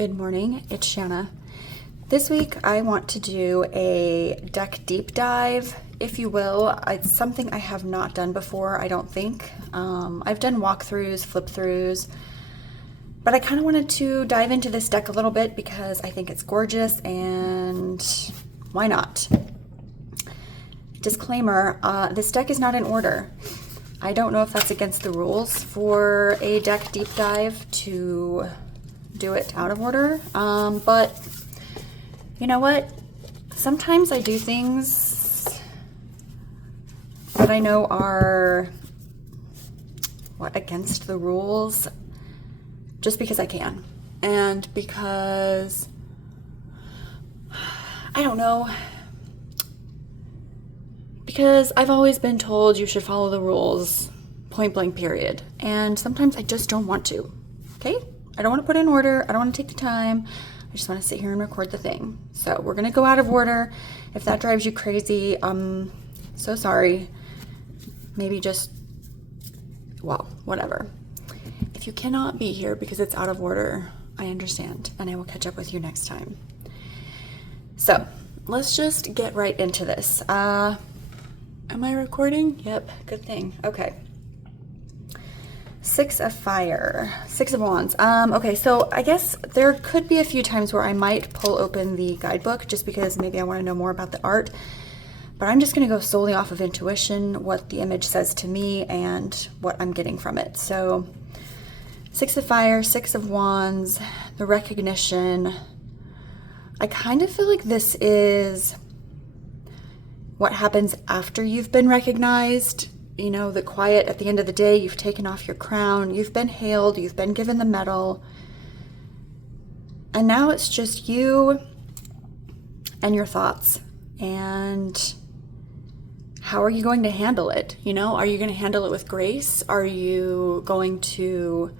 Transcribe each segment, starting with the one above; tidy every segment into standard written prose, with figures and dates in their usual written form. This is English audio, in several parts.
Good morning, it's Shanna. This week I want to do a deck deep dive, if you will. It's something I have not done before, I don't think. I've done walkthroughs, flip-throughs, but I kind of wanted to dive into this deck a little bit because I think it's gorgeous and why not? Disclaimer, this deck is not in order. I don't know if that's against the rules for a deck deep dive to do it out of order, but you know what? Sometimes I do things that I know are against the rules just because I can, and because I don't know, because I've always been told you should follow the rules, point blank period, and sometimes I just don't want to. Okay, I don't want to put in order, I don't want to take the time, I just want to sit here and record the thing. So we're gonna go out of order. If that drives you crazy, I'm so sorry. Maybe just, well, whatever. If you cannot be here because it's out of order, I understand, and I will catch up with you next time. So let's just get right into this. Am I recording? Yep, good thing. Okay. 6 of Fire, 6 of Wands. Okay, so I guess there could be a few times where I might pull open the guidebook just because maybe I want to know more about the art, but I'm just going to go solely off of intuition, what the image says to me and what I'm getting from it. So 6 of Fire, 6 of Wands, the recognition. I kind of feel like this is what happens after you've been recognized. You know, the quiet at the end of the day, you've taken off your crown, you've been hailed, you've been given the medal, and now it's just you and your thoughts. And how are you going to handle it? You know, are you going to handle it with grace? Are you going to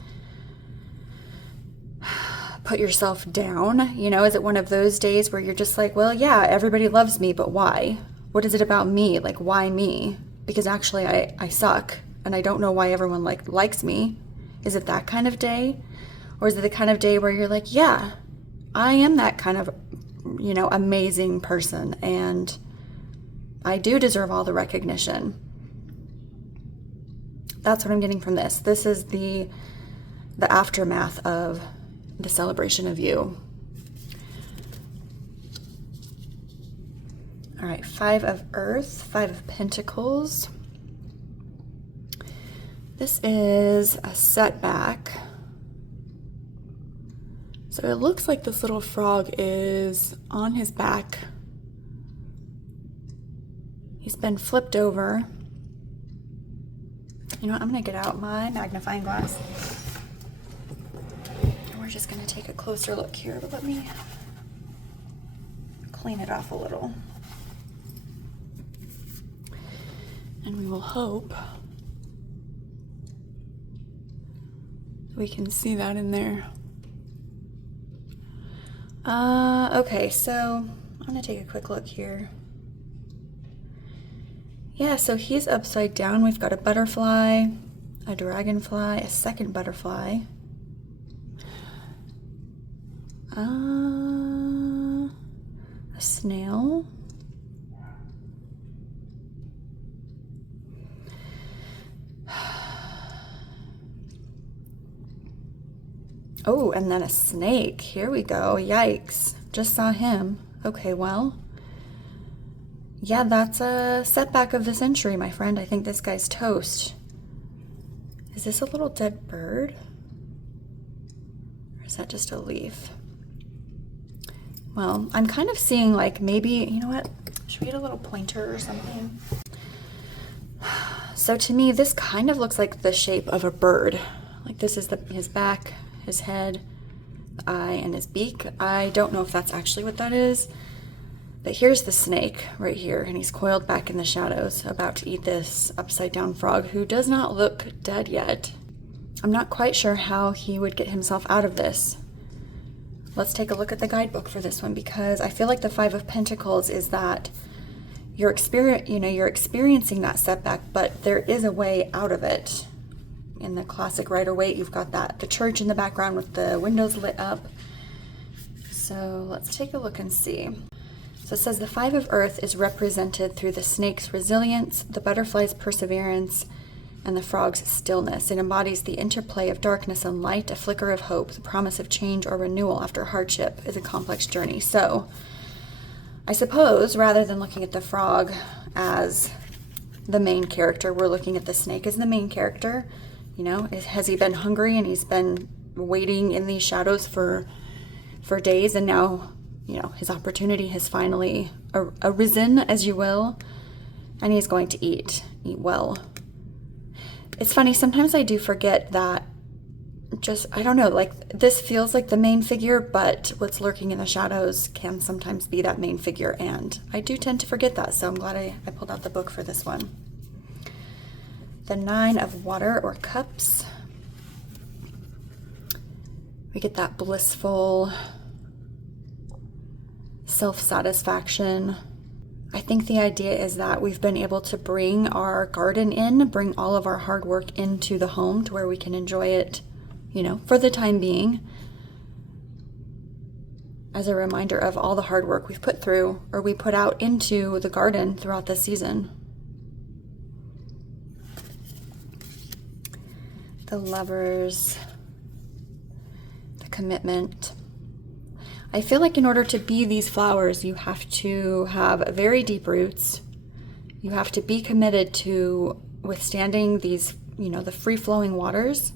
put yourself down? You know, is it one of those days where you're just like, well, yeah, everybody loves me, but why? What is it about me? Like, why me? Because actually I suck and I don't know why everyone likes me. Is it that kind of day? Or is it the kind of day where you're like, yeah, I am that kind of, you know, amazing person and I do deserve all the recognition. That's what I'm getting from this. This is the aftermath of the celebration of you. All right, 5 of Earth, 5 of Pentacles. This is a setback. So it looks like this little frog is on his back. He's been flipped over. You know what, I'm gonna get out my magnifying glass. And we're just gonna take a closer look here, but let me clean it off a little. And we will hope we can see that in there. Okay, so I'm gonna take a quick look here. Yeah, so he's upside down. We've got a butterfly, a dragonfly, a second butterfly. A snail. Oh, and then a snake. Here we go. Yikes. Just saw him. Okay, well. Yeah, that's a setback of the century, my friend. I think this guy's toast. Is this a little dead bird? Or is that just a leaf? Well, I'm kind of seeing like maybe, you know what? Should we get a little pointer or something? So to me, this kind of looks like the shape of a bird. Like this is his back, his head, the eye, and his beak. I don't know if that's actually what that is, but here's the snake right here, and he's coiled back in the shadows, about to eat this upside down frog who does not look dead yet. I'm not quite sure how he would get himself out of this. Let's take a look at the guidebook for this one, because I feel like the 5 of Pentacles is that you're experiencing that setback, but there is a way out of it. In the classic Rider-Waite, you've got the church in the background with the windows lit up. So let's take a look and see. So it says the Five of Earth is represented through the snake's resilience, the butterfly's perseverance, and the frog's stillness. It embodies the interplay of darkness and light, a flicker of hope. The promise of change or renewal after hardship is a complex journey. So I suppose rather than looking at the frog as the main character, we're looking at the snake as the main character. You know, has he been hungry and he's been waiting in these shadows for days, and now, you know, his opportunity has finally arisen, as you will, and he's going to eat well. It's funny, sometimes I do forget that, just, I don't know, like, this feels like the main figure, but what's lurking in the shadows can sometimes be that main figure, and I do tend to forget that, so I'm glad I pulled out the book for this one. The Nine of Water, or Cups. We get that blissful self-satisfaction. I think the idea is that we've been able to bring our garden in, bring all of our hard work into the home to where we can enjoy it, you know, for the time being, as a reminder of all the hard work we've put through, or we put out into the garden throughout the season. The Lovers, the Commitment. I feel like in order to be these flowers, you have to have very deep roots. You have to be committed to withstanding these, you know, the free-flowing waters.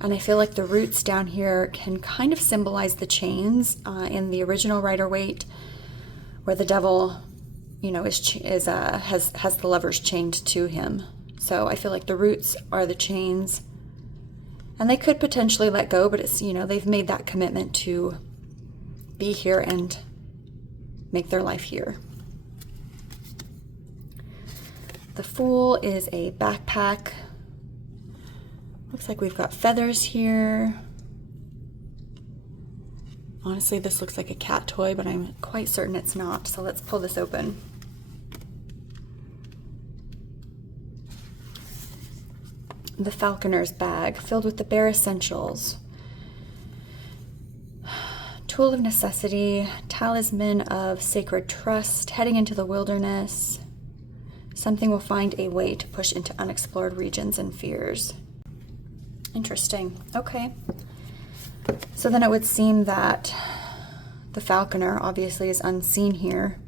And I feel like the roots down here can kind of symbolize the chains in the original Rider-Waite, where the devil, you know, has the lovers chained to him. So I feel like the roots are the chains. And they could potentially let go, but it's, you know, they've made that commitment to be here and make their life here. The Fool is a backpack. Looks like we've got feathers here. Honestly, this looks like a cat toy, but I'm quite certain it's not. So let's pull this open. The Falconer's Bag, filled with the bare essentials. Tool of necessity, talisman of sacred trust, heading into the wilderness. Something will find a way to push into unexplored regions and fears. Interesting. Okay. So then it would seem that the falconer obviously is unseen here,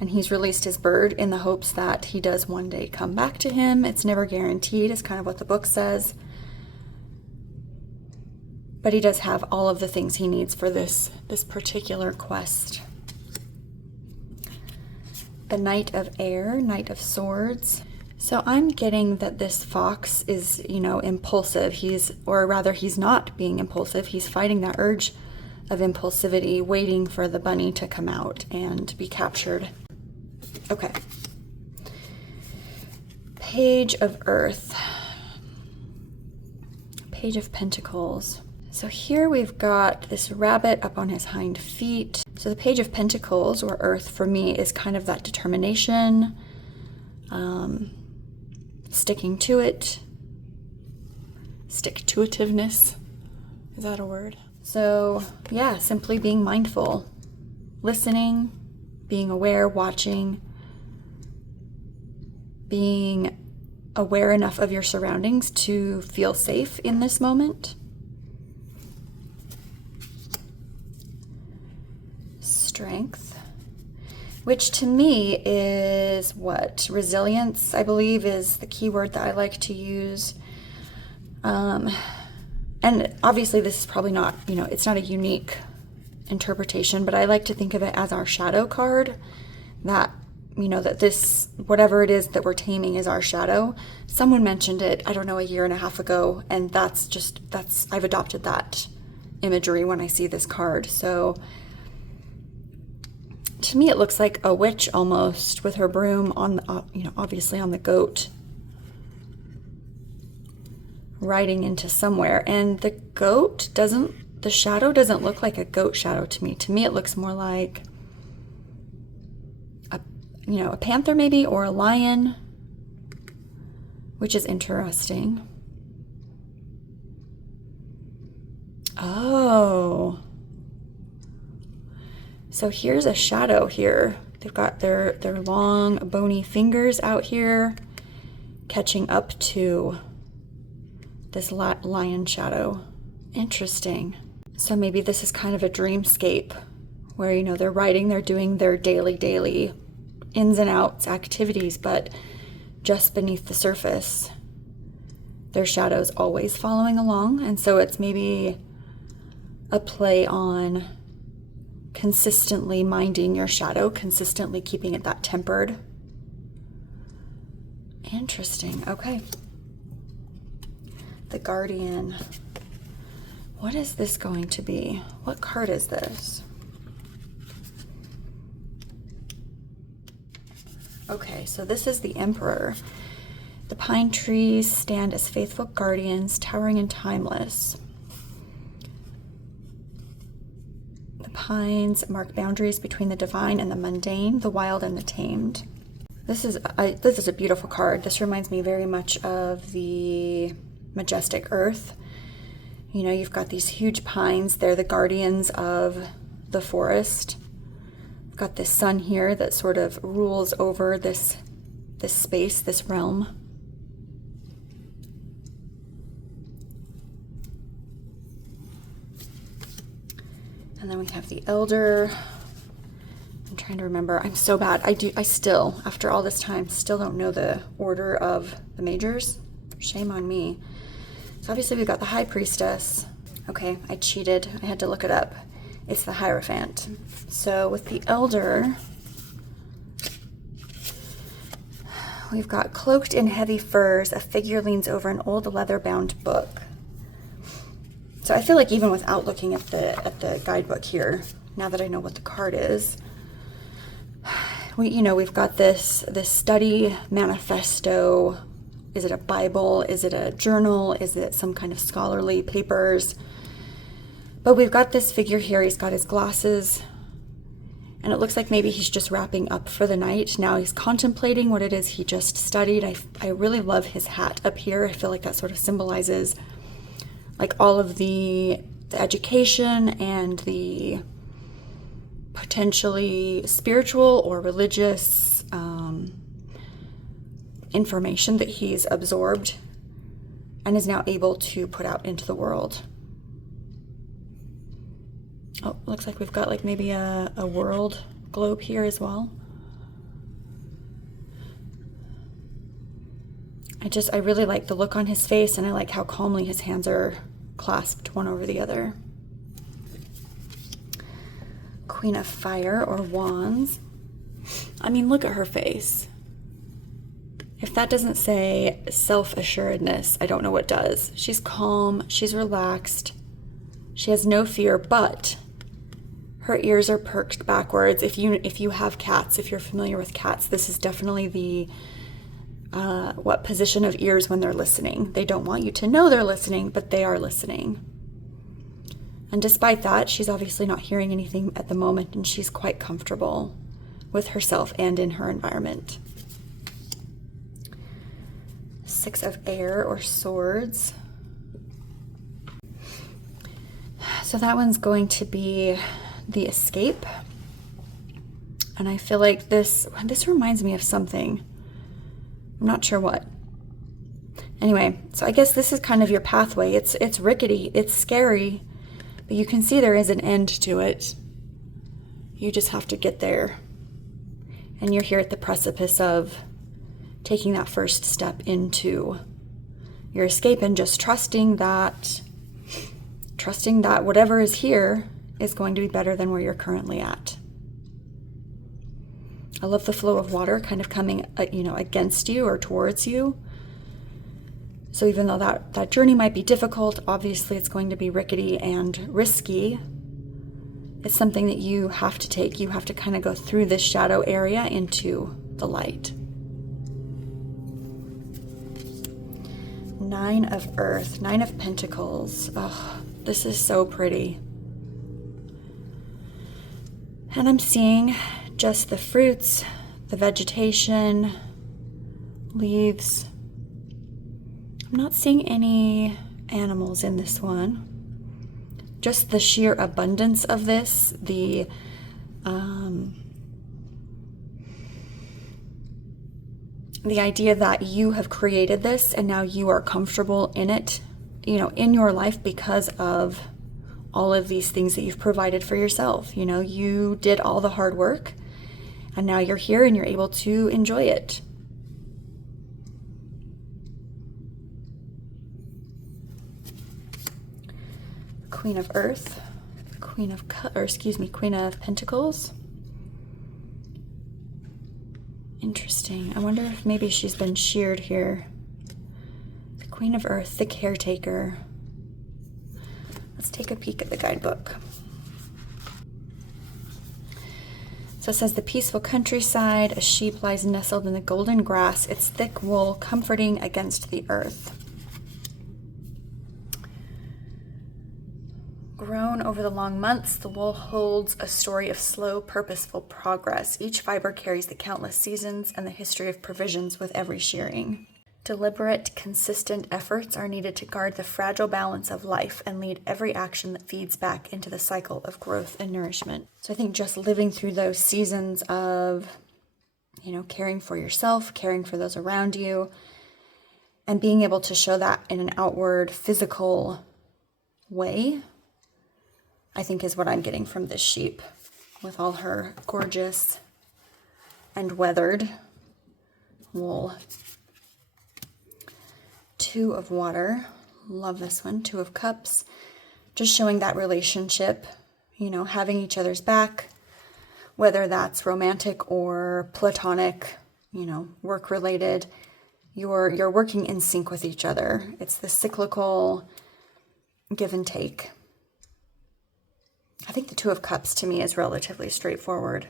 and he's released his bird in the hopes that he does one day come back to him. It's never guaranteed, is kind of what the book says. But he does have all of the things he needs for this particular quest. The Knight of Air, Knight of Swords. So I'm getting that this fox is, you know, impulsive. He's not being impulsive. He's fighting that urge of impulsivity, waiting for the bunny to come out and be captured. Okay. Page of Earth. Page of Pentacles. So here we've got this rabbit up on his hind feet. So the Page of Pentacles, or Earth, for me is kind of that determination, sticking to it, stick-to-itiveness. Is that a word? So yeah, simply being mindful, listening, being aware, watching, being aware enough of your surroundings to feel safe in this moment. Strength, which to me is what? Resilience, I believe, is the key word that I like to use. And obviously this is probably not, you know, it's not a unique interpretation, but I like to think of it as our shadow card, that, you know, that this, whatever it is that we're taming is our shadow. Someone mentioned it, I don't know, 1.5 years ago, and I've adopted that imagery when I see this card. So to me, it looks like a witch almost, with her broom on, you know, obviously on the goat, riding into somewhere. And the shadow doesn't look like a goat shadow to me. To me, it looks more like a panther maybe, or a lion, which is interesting. Oh. So here's a shadow here. They've got their long bony fingers out here catching up to this lion shadow. Interesting. So maybe this is kind of a dreamscape where, you know, they're writing, they're doing their daily ins and outs activities, but just beneath the surface, their shadow's always following along. And so it's maybe a play on consistently minding your shadow, consistently keeping it that tempered. Interesting. Okay. The Guardian. What is this going to be? What card is this? Okay, so this is the Emperor. The pine trees stand as faithful guardians, towering and timeless. The pines mark boundaries between the divine and the mundane, the wild and the tamed. This is a beautiful card. This reminds me very much of the majestic earth. You know, you've got these huge pines. They're the guardians of the forest. You've got this sun here that sort of rules over this space, this realm. And then we have the Elder. I'm trying to remember. I'm so bad. I still, after all this time, still don't know the order of the majors. Shame on me. So obviously we've got the High Priestess. Okay, I cheated. I had to look it up. It's the Hierophant. So with the Elder, we've got cloaked in heavy furs, a figure leans over an old leather-bound book. So I feel like even without looking at the guidebook here, now that I know what the card is, we've got this study manifesto. Is it a Bible? Is it a journal? Is it some kind of scholarly papers? But we've got this figure here. He's got his glasses, and it looks like maybe he's just wrapping up for the night. Now he's contemplating what it is he just studied. I really love his hat up here. I feel like that sort of symbolizes like all of the education and the potentially spiritual or religious information that he's absorbed and is now able to put out into the world. Oh, looks like we've got like maybe a world globe here as well. I really like the look on his face, and I like how calmly his hands are clasped one over the other. Queen of Fire or Wands. I mean, look at her face. If that doesn't say self-assuredness, I don't know what does. She's calm, she's relaxed, she has no fear, but her ears are perked backwards. If you have cats, if you're familiar with cats, this is definitely the what position of ears when they're listening. They don't want you to know they're listening, but they are listening. And despite that, she's obviously not hearing anything at the moment, and she's quite comfortable with herself and in her environment. Six of Air or Swords. So that one's going to be the escape. And I feel like this reminds me of something. I'm not sure what. Anyway, so I guess this is kind of your pathway. It's rickety, it's scary, but you can see there is an end to it. You just have to get there. And you're here at the precipice of taking that first step into your escape and just trusting that whatever is here is going to be better than where you're currently at. I love the flow of water kind of coming, against you or towards you. So even though that journey might be difficult, obviously it's going to be rickety and risky. It's something that you have to take. You have to kind of go through this shadow area into the light. Nine of Earth, Nine of Pentacles. Oh, this is so pretty. And I'm seeing just the fruits, the vegetation, leaves. I'm not seeing any animals in this one. just the sheer abundance of this, the idea that you have created this and now you are comfortable in it, you know, in your life because of all of these things that you've provided for yourself. You know, you did all the hard work and now you're here and you're able to enjoy it. Queen of Earth, Queen of Pentacles. Interesting. I wonder if maybe she's been sheared here. The Queen of Earth, the caretaker. Let's take a peek at the guidebook. So it says, the peaceful countryside, a sheep lies nestled in the golden grass, its thick wool comforting against the earth. Grown over the long months, the wool holds a story of slow, purposeful progress. Each fiber carries the countless seasons and the history of provisions with every shearing. Deliberate, consistent efforts are needed to guard the fragile balance of life and lead every action that feeds back into the cycle of growth and nourishment. So I think just living through those seasons of, you know, caring for yourself, caring for those around you, and being able to show that in an outward, physical way, I think is what I'm getting from this sheep with all her gorgeous and weathered wool. Two of Water, love this one. Two of Cups, just showing that relationship, you know, having each other's back, whether that's romantic or platonic, you know, work related, you're working in sync with each other. It's the cyclical give and take. I think the Two of Cups to me is relatively straightforward.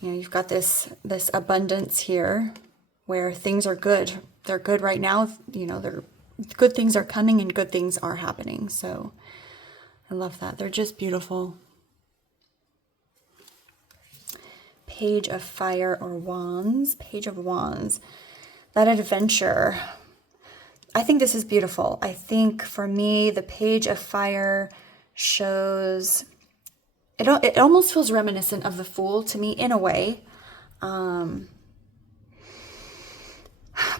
You know, you've got this abundance here where things are good. They're good right now. You know, good things are coming and good things are happening. So I love that. They're just beautiful. Page of Fire or Wands. Page of Wands. That adventure. I think this is beautiful. I think for me, the Page of Fire shows, it almost feels reminiscent of the Fool to me in a way.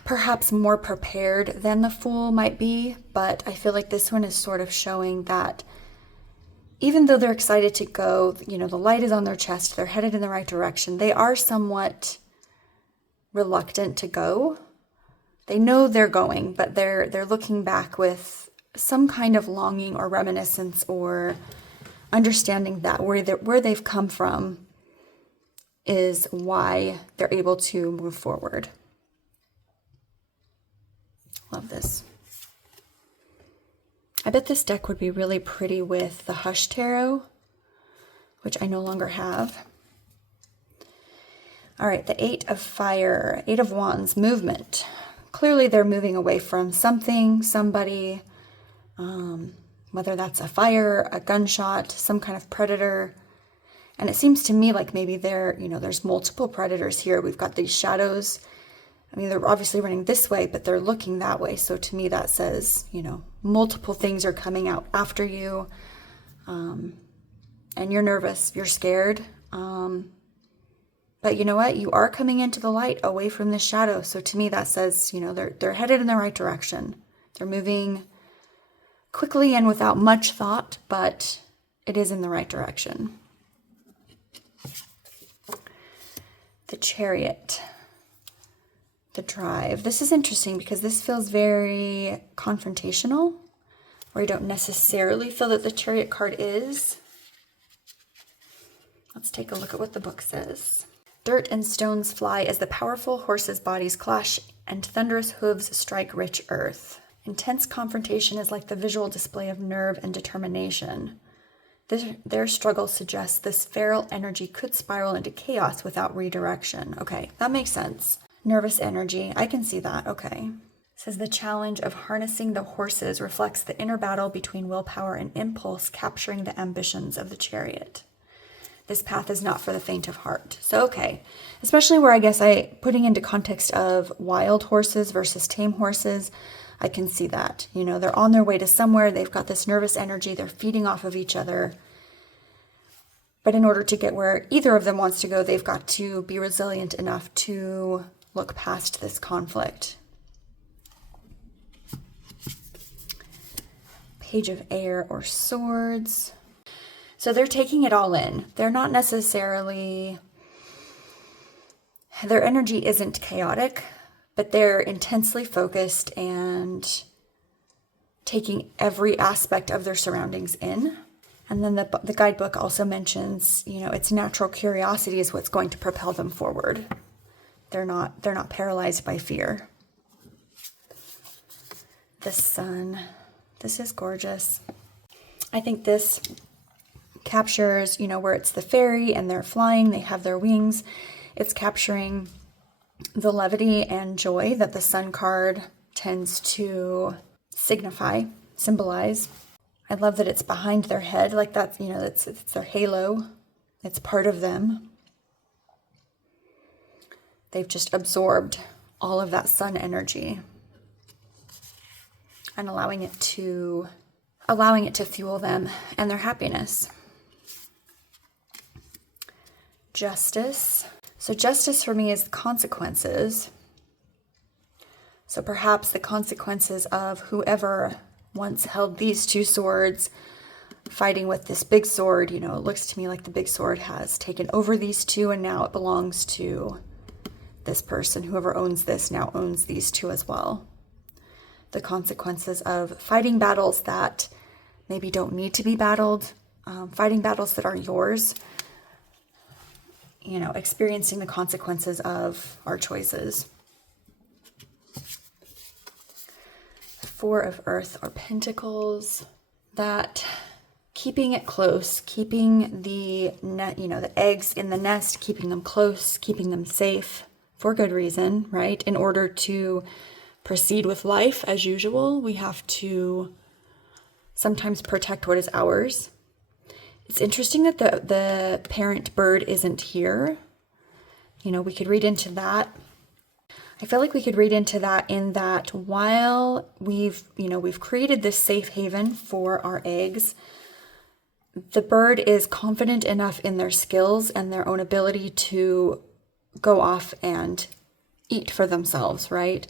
Perhaps more prepared than the Fool might be, but I feel like this one is sort of showing that even though they're excited to go, you know, the light is on their chest, they're headed in the right direction, they are somewhat reluctant to go. They know they're going, but they're looking back with some kind of longing or reminiscence or understanding that where they've come from is why they're able to move forward. Love this. I bet this deck would be really pretty with the Hush Tarot, which I no longer have. All right, the Eight of Fire, Eight of Wands, movement. Clearly they're moving away from something, somebody, whether that's a fire, a gunshot, some kind of predator. And it seems to me like maybe there's multiple predators here. We've got these shadows. I mean, they're obviously running this way, but they're looking that way. So to me, that says, you know, multiple things are coming out after you. And you're nervous, you're scared. But you know what? You are coming into the light away from the shadow. So to me, that says, you know, they're headed in the right direction. They're moving quickly and without much thought, but it is in the right direction. The Chariot. The Drive. This is interesting because this feels very confrontational, where you don't necessarily feel that the Chariot card is. Let's take a look at what the book says. Dirt and stones fly as the powerful horses' bodies clash and thunderous hooves strike rich earth. Intense confrontation is like the visual display of nerve and determination. Their struggle suggests this feral energy could spiral into chaos without redirection. Okay, that makes sense. Nervous energy, I can see that, okay. It says the challenge of harnessing the horses reflects the inner battle between willpower and impulse, capturing the ambitions of the chariot. This path is not for the faint of heart. So, okay, especially where I guess putting into context of wild horses versus tame horses, I can see that. You know, they're on their way to somewhere. They've got this nervous energy. They're feeding off of each other. But in order to get where either of them wants to go, they've got to be resilient enough to look past this conflict. Page of Air or Swords. So they're taking it all in. They're not necessarily, their energy isn't chaotic, but they're intensely focused and taking every aspect of their surroundings in. And then the guidebook also mentions, you know, it's natural curiosity is what's going to propel them forward. They're not paralyzed by fear. The Sun. This is gorgeous. I think this captures, you know, where it's the fairy and they're flying, they have their wings. It's capturing the levity and joy that the Sun card tends to signify, symbolize. I love that it's behind their head, like that's, you know, it's their halo. It's part of them. They've just absorbed all of that sun energy and allowing it to fuel them and their happiness. Justice. So justice for me is consequences. So perhaps the consequences of whoever once held these two swords fighting with this big sword, you know, it looks to me like the big sword has taken over these two and now it belongs to this person. Whoever owns this now owns these two as well. The consequences of fighting battles that maybe don't need to be battled, fighting battles that aren't yours, you know, experiencing the consequences of our choices. Four of Earth or Pentacles, that keeping it close, keeping the the eggs in the nest, keeping them close, keeping them safe for good reason, right? In order to proceed with life as usual, we have to sometimes protect what is ours. It's interesting that the parent bird isn't here. You know, we could read into that. I feel like we could read into that in that while we've created this safe haven for our eggs, the bird is confident enough in their skills and their own ability to go off and eat for themselves, right?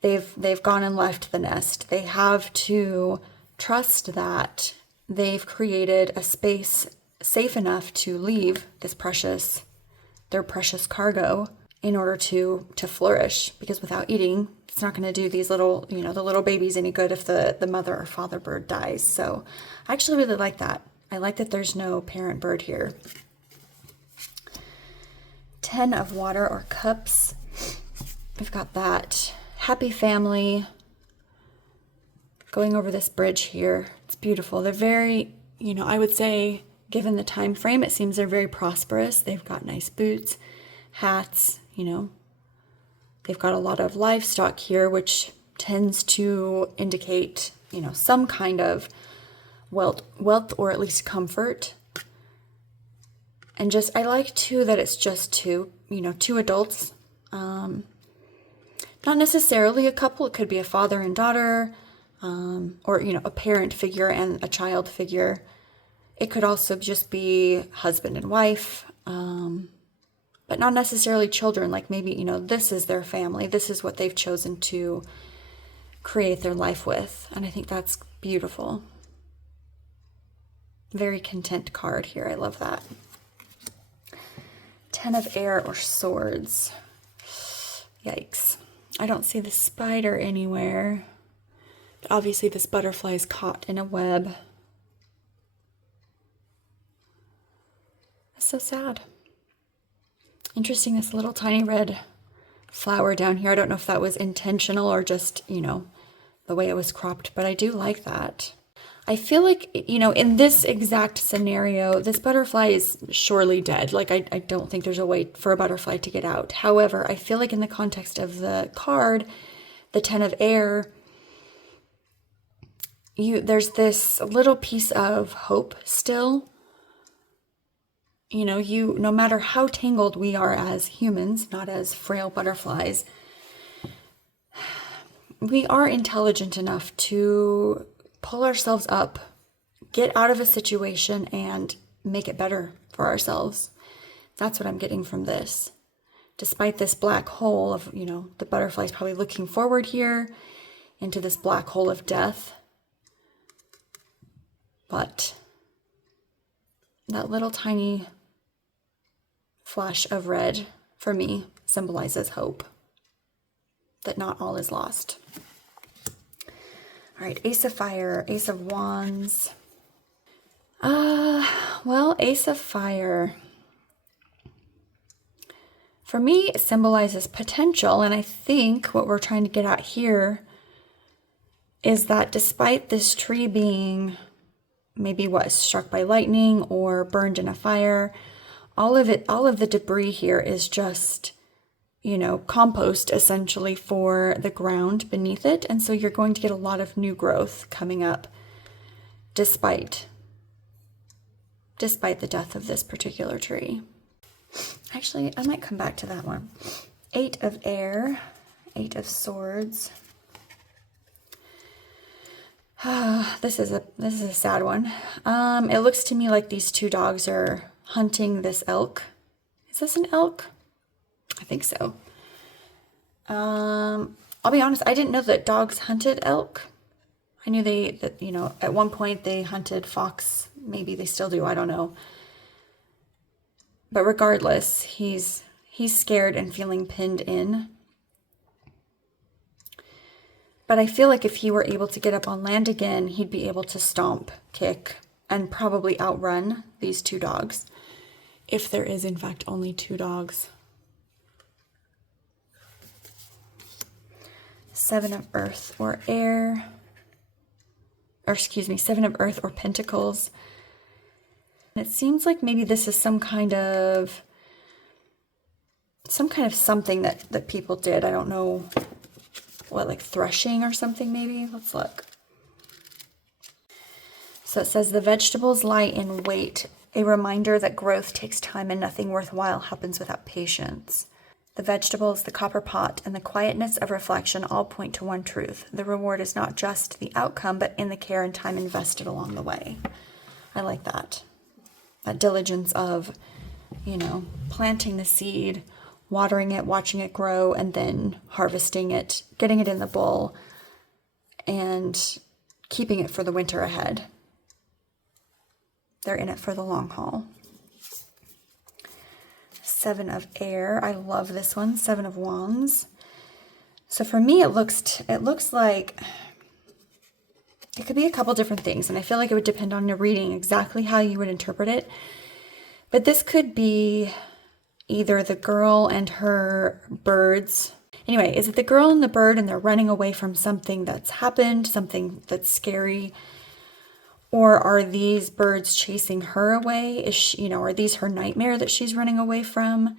They've gone and left the nest. They have to trust that they've created a space safe enough to leave their precious cargo in order to flourish, because without eating, it's not going to do these little, the little babies any good if the mother or father bird dies. So I actually really like that. I like that there's no parent bird here. 10 of Water or Cups. We've got that happy family going over this bridge here. It's beautiful. They're very, I would say, given the time frame, it seems they're very prosperous. They've got nice boots, hats, they've got a lot of livestock here, which tends to indicate, some kind of wealth or at least comfort. And I like too that it's just two adults. Not necessarily a couple. It could be a father and daughter, or, a parent figure and a child figure. It could also just be husband and wife, but not necessarily children. Like maybe, this is their family. This is what they've chosen to create their life with. And I think that's beautiful. Very content card here. I love that. 10 of Air or Swords. Yikes. I don't see the spider anywhere. But obviously this butterfly is caught in a web. That's so sad. Interesting, this little tiny red flower down here. I don't know if that was intentional or just, the way it was cropped, but I do like that. I feel like, in this exact scenario, this butterfly is surely dead. Like, I don't think there's a way for a butterfly to get out. However, I feel like in the context of the card, the 10 of Air, there's this little piece of hope still. No matter how tangled we are as humans, not as frail butterflies, we are intelligent enough to pull ourselves up, get out of a situation, and make it better for ourselves. That's what I'm getting from this. Despite this black hole of, the butterfly's probably looking forward here into this black hole of death. But that little tiny flash of red, for me, symbolizes hope. That not all is lost. All right, Ace of Fire, Ace of Wands. Well, Ace of Fire, for me, it symbolizes potential. And I think what we're trying to get at here is that despite this tree being maybe struck by lightning or burned in a fire, all of the debris here is just, compost essentially for the ground beneath it. And so you're going to get a lot of new growth coming up despite the death of this particular tree. Actually, I might come back to that one. 8 of Air, 8 of Swords. This is a sad one. It looks to me like these two dogs are hunting this elk. Is this an elk? I think so. I'll be honest, I didn't know that dogs hunted elk. I knew that at one point they hunted fox. Maybe they still do, I don't know. But regardless, he's scared and feeling pinned in. But I feel like if he were able to get up on land again, he'd be able to stomp, kick, and probably outrun these two dogs. If there is, in fact, only two dogs. 7 of Earth or Air. Or excuse me, 7 of Earth or Pentacles. It seems like maybe this is some kind of something that people did. I don't know what, like threshing or something maybe? Let's look. So it says the vegetables lie in wait, a reminder that growth takes time and nothing worthwhile happens without patience. The vegetables, the copper pot, and the quietness of reflection all point to one truth. The reward is not just the outcome, but in the care and time invested along the way. I like that. That diligence of, planting the seed, watering it, watching it grow, and then harvesting it, getting it in the bowl, and keeping it for the winter ahead. They're in it for the long haul. 7 of Air. I love this one. 7 of Wands. So for me, it looks like it could be a couple different things, and I feel like it would depend on your reading exactly how you would interpret it. But this could be either the girl and her birds. Anyway, is it the girl and the bird and they're running away from something that's happened, something that's scary? Or are these birds chasing her away? Is she, are these her nightmare that she's running away from?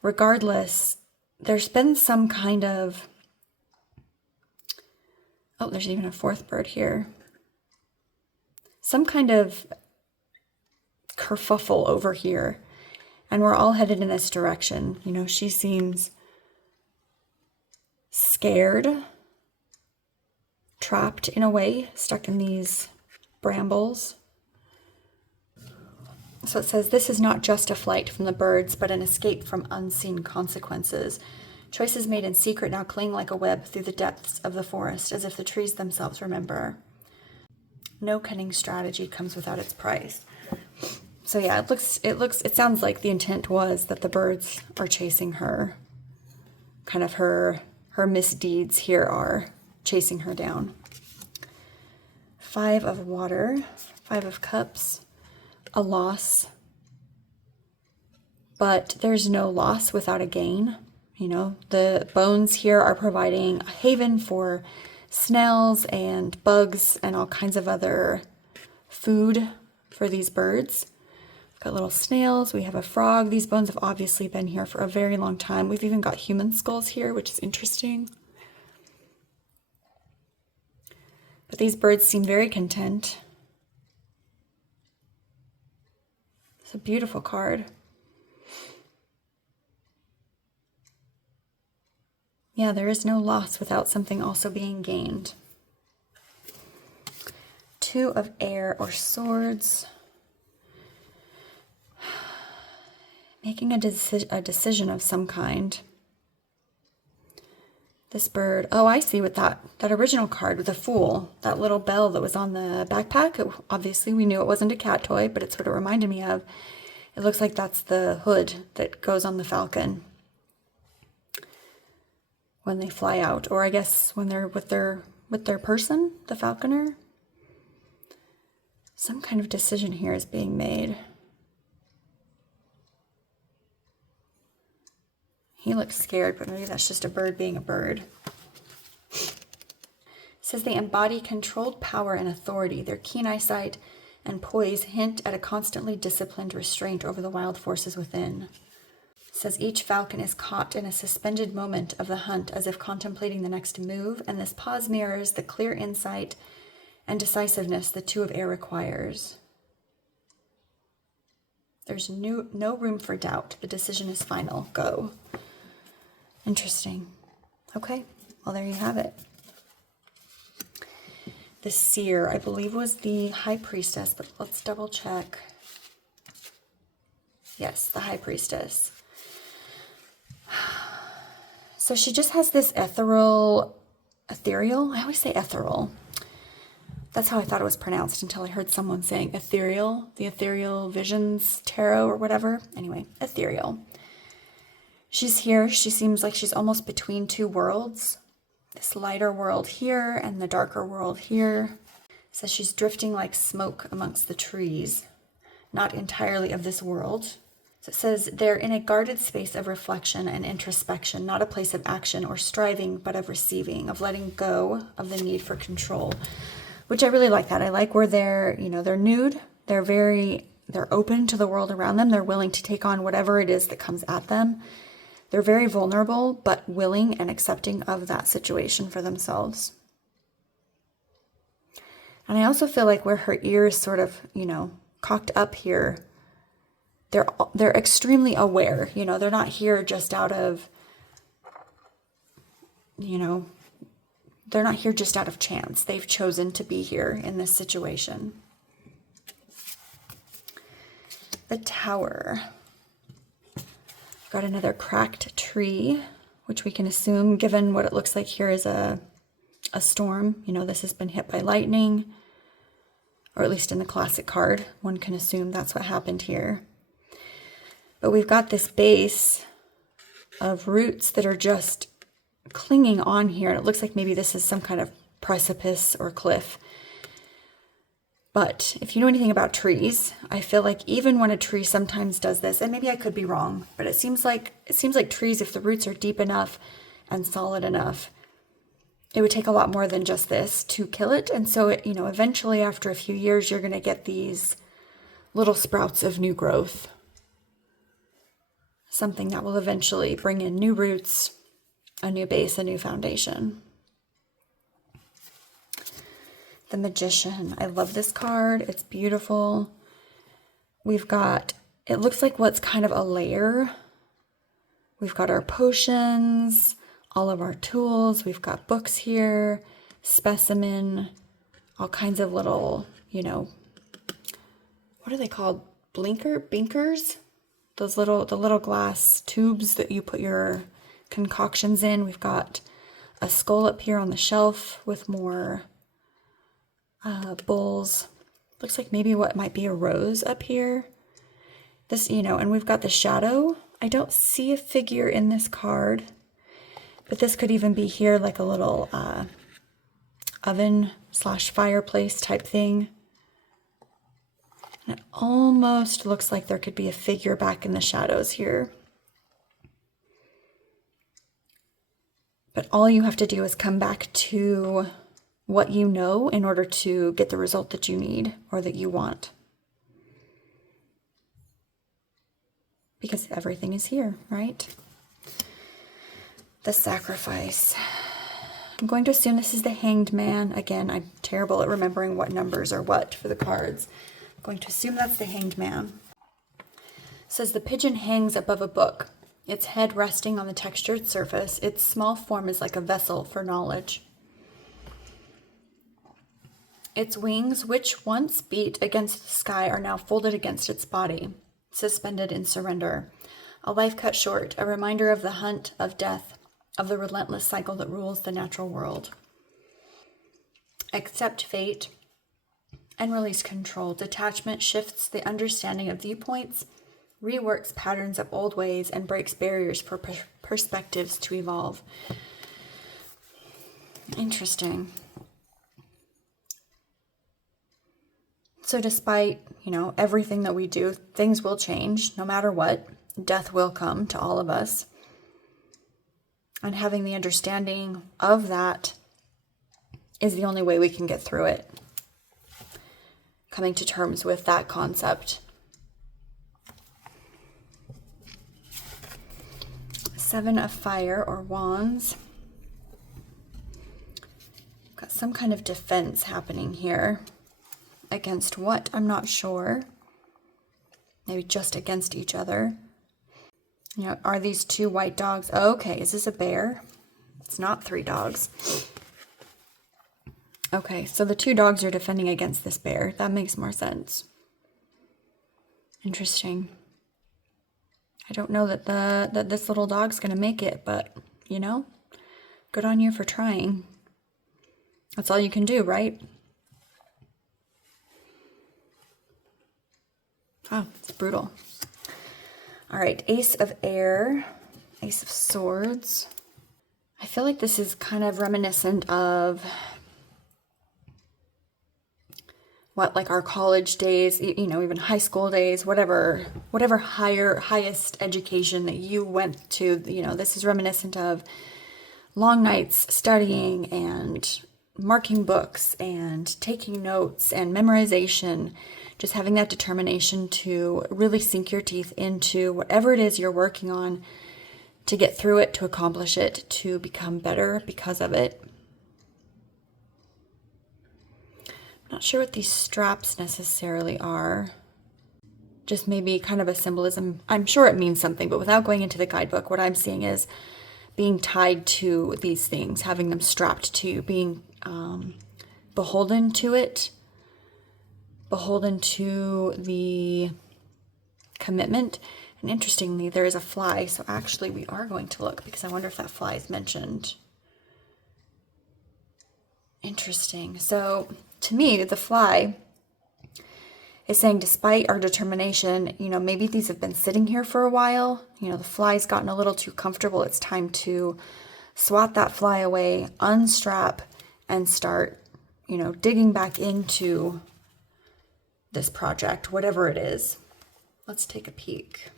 Regardless, there's been some kind of, oh, there's even a 4th bird here. Some kind of kerfuffle over here. And we're all headed in this direction. She seems scared, trapped in a way, stuck in these brambles. So it says, this is not just a flight from the birds, but an escape from unseen consequences. Choices made in secret now cling like a web through the depths of the forest, as if the trees themselves remember. No cunning strategy comes without its price. So yeah, it sounds like the intent was that the birds are chasing her. Kind of her misdeeds here are chasing her down. 5 of Water, 5 of Cups, a loss. But there's no loss without a gain. The bones here are providing a haven for snails and bugs and all kinds of other food for these birds. We've got little snails, we have a frog. These bones have obviously been here for a very long time. We've even got human skulls here, which is interesting. But these birds seem very content. It's a beautiful card. Yeah, there is no loss without something also being gained. Two of air or swords. Making a decision of some kind. This bird, oh, I see what that original card with the Fool, that little bell that was on the backpack. Obviously, we knew it wasn't a cat toy, but it's what it reminded me of. It looks like that's the hood that goes on the falcon when they fly out, or I guess when they're with their person, the falconer. Some kind of decision here is being made. He looks scared, but maybe that's just a bird being a bird. It says they embody controlled power and authority. Their keen eyesight and poise hint at a constantly disciplined restraint over the wild forces within. It says each falcon is caught in a suspended moment of the hunt as if contemplating the next move, and this pause mirrors the clear insight and decisiveness the Two of Air requires. There's no room for doubt. The decision is final. Go. Interesting. Okay, well, there you have it. The seer, I believe, was the high priestess, but let's double check. Yes, the high priestess. So she just has this ethereal, I always say ethereal. That's how I thought it was pronounced until I heard someone saying ethereal, the ethereal visions tarot or whatever. Anyway, ethereal. She's here. She seems like she's almost between two worlds. This lighter world here and the darker world here. Says she's drifting like smoke amongst the trees, not entirely of this world. So it says they're in a guarded space of reflection and introspection, not a place of action or striving, but of receiving, of letting go of the need for control, which I really like that. I like where they're nude. They're open to the world around them. They're willing to take on whatever it is that comes at them. They're very vulnerable, but willing and accepting of that situation for themselves. And I also feel like where her ear is sort of, cocked up here, they're extremely aware. They're not here just out of, they're not here just out of chance. They've chosen to be here in this situation. The Tower. Got another cracked tree, which we can assume, given what it looks like here, is a storm. This has been hit by lightning, or at least in the classic card, one can assume that's what happened here. But we've got this base of roots that are just clinging on here, and it looks like maybe this is some kind of precipice or cliff. But if you know anything about trees, I feel like even when a tree sometimes does this, and maybe I could be wrong, but it seems like trees, if the roots are deep enough and solid enough, it would take a lot more than just this to kill it. And so, eventually after a few years, you're going to get these little sprouts of new growth. Something that will eventually bring in new roots, a new base, a new foundation. The Magician. I love this card. It's beautiful. We've got, it looks like what's kind of a layer. We've got our potions, all of our tools. We've got books here, specimen, all kinds of little, what are they called? Binkers? The little glass tubes that you put your concoctions in. We've got a skull up here on the shelf with more bowls. Looks like maybe what might be a rose up here. This, and we've got the shadow. I don't see a figure in this card, but this could even be here like a little oven/fireplace type thing. And it almost looks like there could be a figure back in the shadows here. But all you have to do is come back to what you know in order to get the result that you need or that you want. Because everything is here, right? The Sacrifice. I'm going to assume this is the Hanged Man. Again, I'm terrible at remembering what numbers are what for the cards. I'm going to assume that's the Hanged Man. It says the pigeon hangs above a book. its head resting on the textured surface. Its small form is like a vessel for knowledge. Its wings, which once beat against the sky, are now folded against its body, suspended in surrender. A life cut short, a reminder of the hunt, of death, of the relentless cycle that rules the natural world. Accept fate and release control. Detachment shifts the understanding of viewpoints, reworks patterns of old ways, and breaks barriers for perspectives to evolve. Interesting. So despite, everything that we do, things will change no matter what. Death will come to all of us. And having the understanding of that is the only way we can get through it. Coming to terms with that concept. Seven of Fire or Wands. Got some kind of defense happening here. Against what? I'm not sure. Maybe just against each other. Are these two white dogs? Oh, okay, is this a bear? It's not three dogs. Okay, so the two dogs are defending against this bear. That makes more sense. Interesting. I don't know that this little dog's gonna make it, but good on you for trying. That's all you can do, right? Oh, it's brutal. All right, Ace of Air, Ace of Swords. I feel like this is kind of reminiscent of like our college days, even high school days, whatever highest education that you went to, this is reminiscent of long nights studying and marking books and taking notes and memorization, just having that determination to really sink your teeth into whatever it is you're working on, to get through it, to accomplish it, to become better because of it. I'm not sure what these straps necessarily are. Just maybe kind of a symbolism. I'm sure it means something, but without going into the guidebook, what I'm seeing is being tied to these things, having them strapped to you, being beholden to it, beholden to the commitment. And interestingly, there is a fly, so actually we are going to look because I wonder if that fly is mentioned. Interesting. So to me, the fly is saying, despite our determination, maybe these have been sitting here for a while. The fly's gotten a little too comfortable. It's time to swat that fly away, unstrap, and start, digging back into this project, whatever it is. Let's take a peek.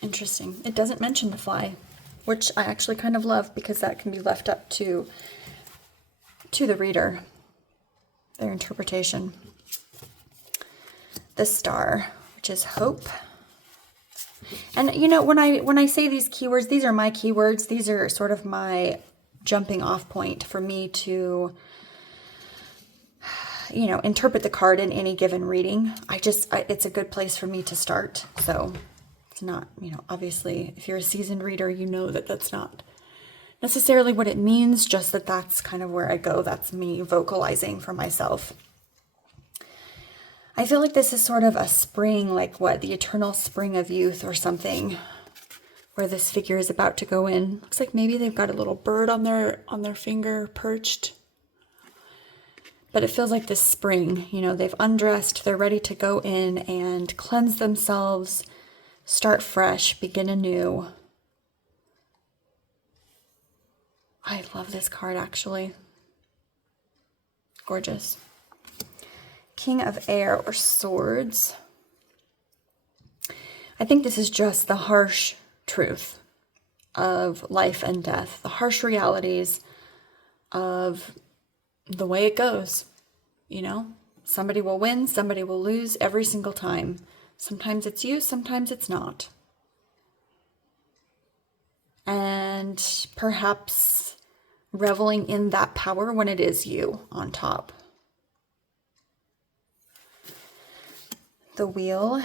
Interesting. It doesn't mention the fly, which I actually kind of love because that can be left up to the reader, their interpretation. The Star, which is hope. And when I say these keywords, these are my keywords. These are sort of my jumping off point for me to interpret the card in any given reading. It's a good place for me to start. So it's not, obviously if you're a seasoned reader, that that's not necessarily what it means, just that that's kind of where I go. That's me vocalizing for myself. I feel like this is sort of a spring, like the eternal spring of youth or something, where this figure is about to go in. Looks like maybe they've got a little bird on their finger perched. But it feels like this spring, they've undressed, they're ready to go in and cleanse themselves, start fresh, begin anew. I love this card, actually. Gorgeous. King of Air or Swords. I think this is just the harsh truth of life and death, the harsh realities of the way it goes. Somebody will win, somebody will lose every single time. Sometimes it's you, sometimes it's not. And perhaps reveling in that power when it is you on top. The Wheel.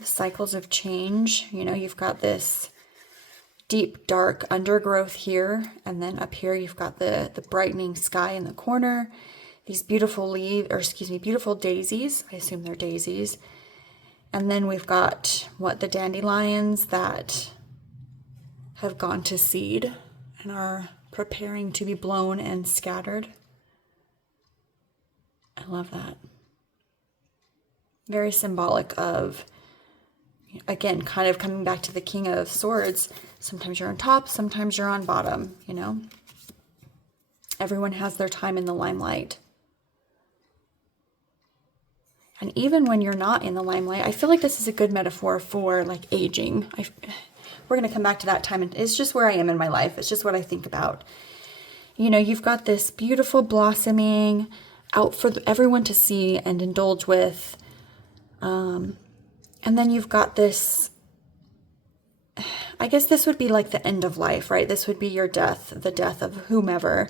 The cycles of change. You know, you've got this deep, dark undergrowth here. And then up here, you've got the brightening sky in the corner. These beautiful beautiful daisies. I assume they're daisies. And then we've got, the dandelions that have gone to seed and are preparing to be blown and scattered. I love that. Very symbolic of, again, kind of coming back to the King of Swords. Sometimes you're on top, sometimes you're on bottom, you know. Everyone has their time in the limelight. And even when you're not in the limelight, I feel like this is a good metaphor for like aging. We're going to come back to that time. And it's just where I am in my life. It's just what I think about. You know, you've got this beautiful blossoming out for everyone to see and indulge with. And then you've got this, I guess this would be like the end of life, right? This would be your death, the death of whomever.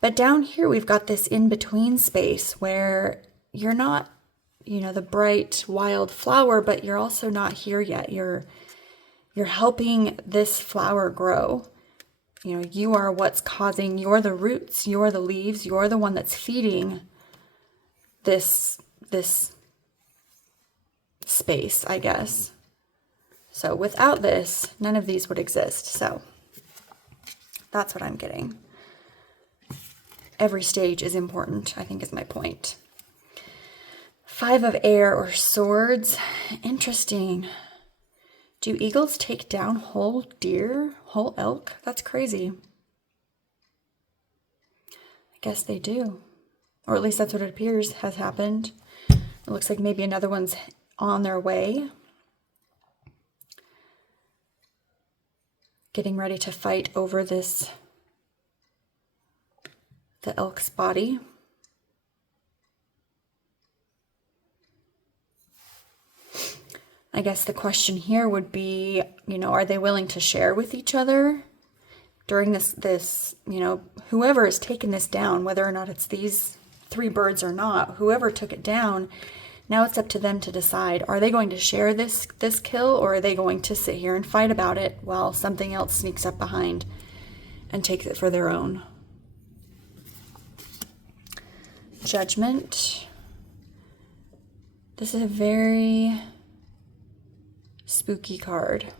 But down here, we've got this in-between space where you're not, you know, the bright, wild flower, but you're also not here yet. You're helping this flower grow. You know, you are what's causing, you're the roots, you're the leaves, you're the one that's feeding this space, I guess. So without this, none of these would exist. So that's what I'm getting. Every stage is important, I think is my point. 5 of air or swords. Interesting. Do eagles take down whole deer, whole elk? That's crazy. I guess they do. Or at least that's what it appears has happened. It looks like maybe another one's on their way. Getting ready to fight over the elk's body. I guess the question here would be, you know, are they willing to share with each other during this, you know, whoever has taken this down, whether or not it's these 3 birds or not, whoever took it down, now it's up to them to decide, are they going to share this kill, or are they going to sit here and fight about it while something else sneaks up behind and takes it for their own? Judgment. This is a very spooky card.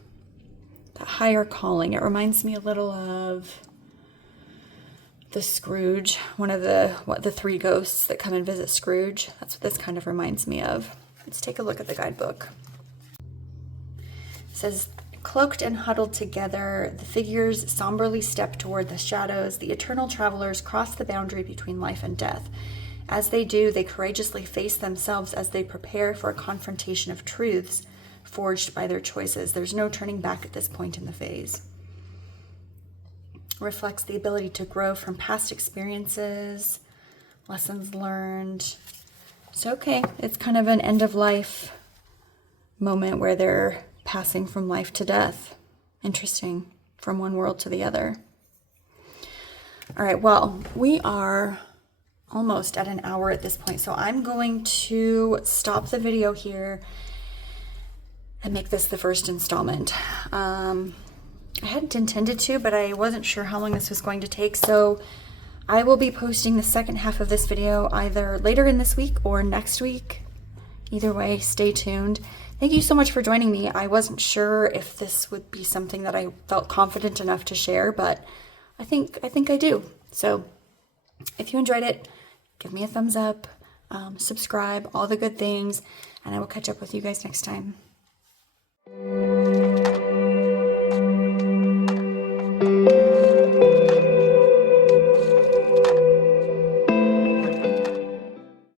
The higher calling. It reminds me a little of the Scrooge, one of the 3 ghosts that come and visit Scrooge. That's what this kind of reminds me of. Let's take a look at the guidebook. It says, cloaked and huddled together, the figures somberly step toward the shadows. The eternal travelers cross the boundary between life and death. As they do, they courageously face themselves as they prepare for a confrontation of truths forged by their choices. There's no turning back at this point in the phase. Reflects the ability to grow from past experiences, lessons learned. So, okay, it's kind of an end of life moment where they're passing from life to death. Interesting, from one world to the other. All right, well, we are almost at an hour at this point, so I'm going to stop the video here and make this the first installment. I hadn't intended to, but I wasn't sure how long this was going to take, so I will be posting the second half of this video either later in this week or next week. Either way, stay tuned. Thank you so much for joining me. I wasn't sure if this would be something that I felt confident enough to share, but I think I do. So if you enjoyed it, give me a thumbs up, subscribe, all the good things, and I will catch up with you guys next time.